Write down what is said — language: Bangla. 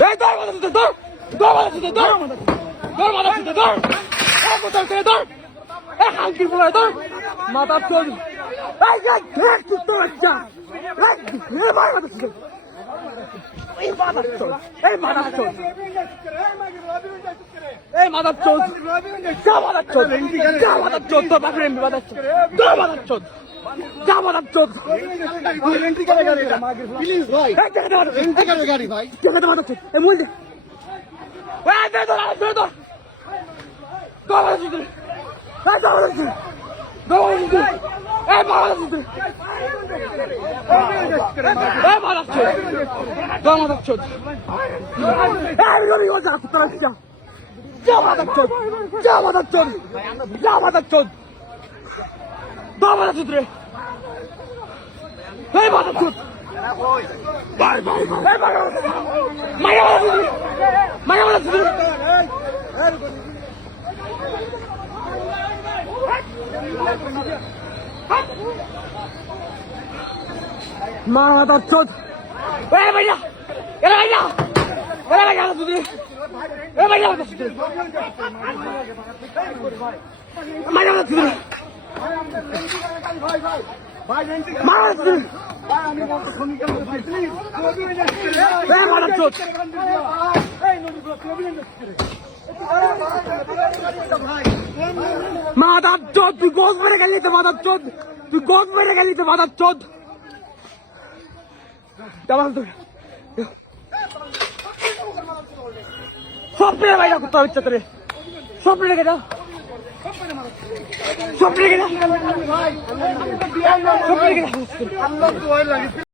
এই দর মাথা দিতে দর দর মাথা দিতে দর দর মাথা দিতে দর এই কোথাও করে দর এই হালকি বলে দর মাথা চল এই দেখ কুত্তা বাচ্চা এই মাথা দিতে এই মাথা চল এই মাথা চল এই মাথা চল যা মাথা চল যা মাথা চল তোর বাপের এমনি মাথা চল তোর মাথা চল যা মাথা চল এন্ট্রি করে গাড়ি প্লিজ ভাই এন্ট্রি করে গাড়ি ভাই দেখে মাথা চল এই মুল দে এই দে দর দর দর দর মাথা চল এই দর মাথা চল দর মাথা চল এই মাথা চল এই মাথা চল দর মাথা চল এই গরি ওজা কুত্তা বাচ্চা যা মাথা চল যা মাথা চল যা মাথা চল দর মাথা চল রে এই মাথা চল বাই বাই বাই মায়া মাথা চল মায়া মাথা চল মাথা চল এই ভাইয়া এরা ভাইয়া এরা ভাইয়া চল এই ভাইয়া মাথা চল মায়া মাথা চল মাথা চল আমি বলতে শুনি কেন ভাই প্লিজ এই মাথা চল মাথা চোদ তুই গোস মেরে গেলি তো মাথা চোদ তুই গোস মেরে গেলি তো মাথা চোদ সব পেয়ে ভাই কুত্তা হচ্ছে তোরে সব রেখে দাও সব রেখে দাও সব রেখে দাও